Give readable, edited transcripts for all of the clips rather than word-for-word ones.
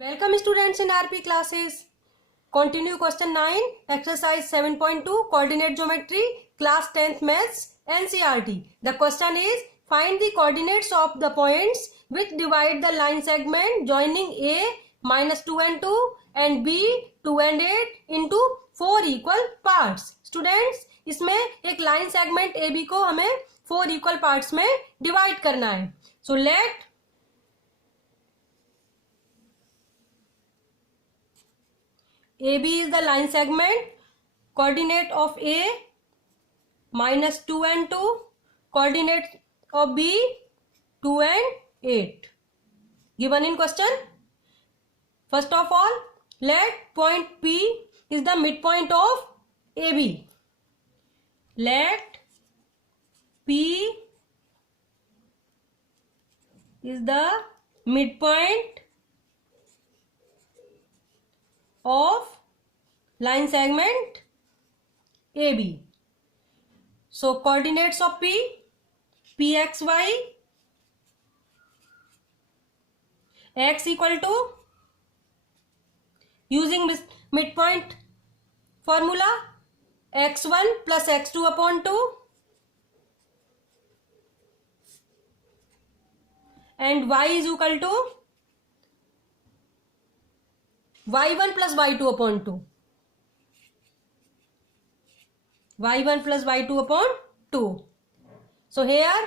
Welcome students in RP classes. Continue question 9, exercise 7.2, coordinate geometry, class 10th maths, NCERT. The question is, find the coordinates of the points which divide the line segment joining A -2 and 2 and B 2 and 8 into 4 equal parts. Students, इसमें एक line segment AB को हमें 4 equal parts में divide करना है. So let AB is the line segment. Coordinate of A -2 and 2. Coordinate of B 2 and 8. Given in question. First of all, let point P is the midpoint of AB. Let P is the midpoint of line segment AB. So coordinates of P, PXY, x equal to, using midpoint formula, x1 plus x2 upon 2 and y is equal to y1 plus y2 upon 2. y1 plus y2 upon 2. So here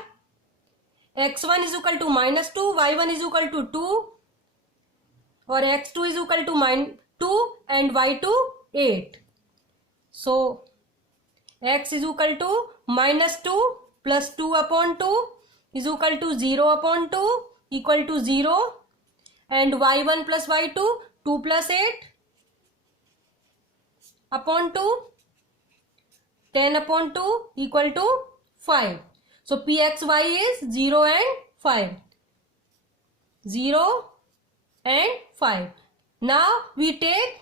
x1 is equal to -2, y1 is equal to 2 or x2 is equal to -2 and y2 8. So x is equal to -2 plus 2 upon 2 is equal to 0 upon 2 equal to 0 and y1 plus y2 2 plus 8 upon 2 10 upon 2 equal to 5. So PXY is 0 and 5. 0 and 5. Now we take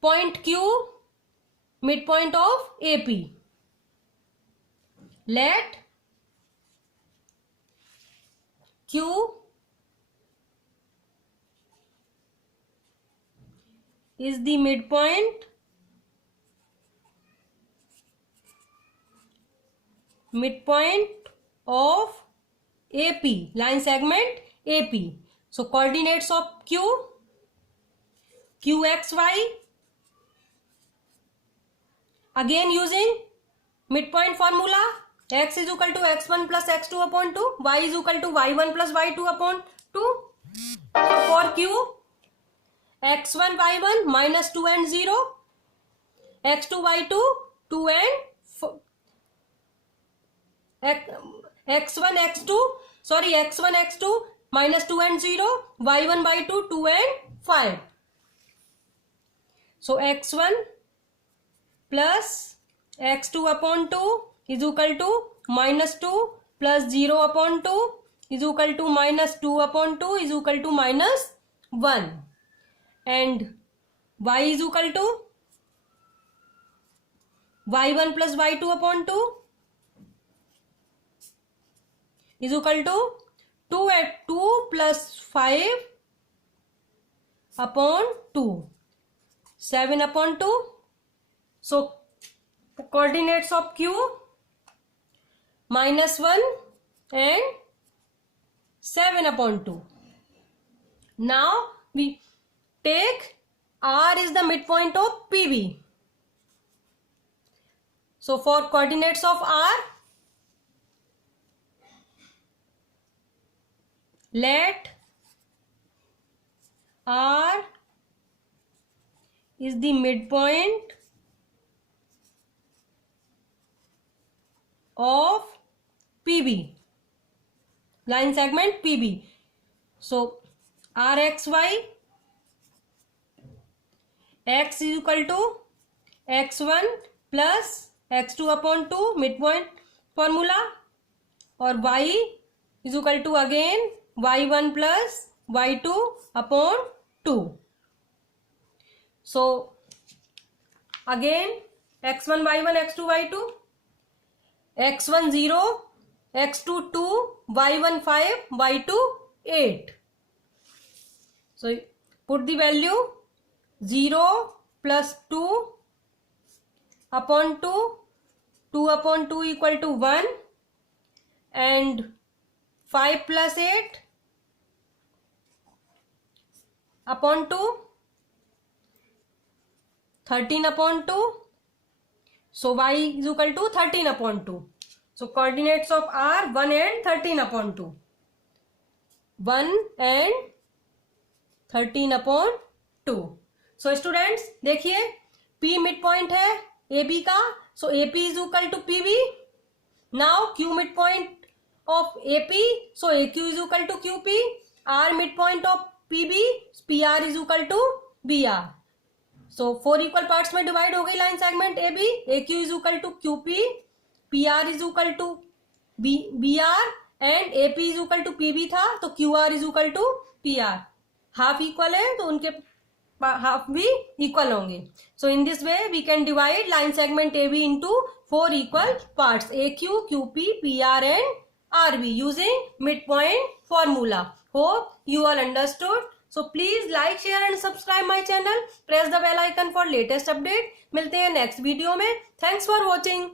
point Q, midpoint of AP. Let Q is the midpoint of AP, line segment AP. So coordinates of Q, QXY, again using midpoint formula, x is equal to x1 plus x2 upon 2, y is equal to y1 plus y2 upon 2. So for Q, x1 y1 -2 and 0, x2 y2 2 and x1 x2 -2 and 0, y1 y2 2 and 5. So x1 plus x2 upon 2 is equal to -2 plus 0 upon 2 is equal to -2 upon 2 is equal to -1 and y is equal to y1 plus y2 upon 2 is equal to 2 at 2 plus 5 upon 2, 7 upon 2. So coordinates of Q -1 and 7 upon 2. Now we take R is the midpoint of PB. So for coordinates of R, let R is the midpoint of PB, line segment PB. So RXY, x is equal to x1 plus x2 upon 2, midpoint formula, or y is equal to again y1 plus y2 upon 2. So again x1 y1 x2 y2, x1 0, x2 2, y1 5, y2 8. So put the value 0 plus 2 upon 2, 2 upon 2 equal to 1, and 5 plus 8 upon 2, 13 upon 2. So y is equal to 13 upon 2. So coordinates of are 1 and 13 upon 2. 1 and 13 upon 2. So students देखिए P mid point है AB का, so AP is equal to PB. Now Q mid point of AP, so AQ is equal to QP. R mid point of PB, PR is equal to BR. So 4 equal parts में divide हो गई line segment AB. AQ is equal to QP, PR is equal to BR and AP is equal to PB था, तो QR is equal to PR. Half equal है तो उनके half भी equal होंगे. So in this way we can divide line segment AB into 4 equal parts AQ, QP, PR and RB using midpoint formula. Hope you all understood. So please like, share and subscribe my channel. Press the bell icon for latest update. मिलते हैं next video में. Thanks for watching.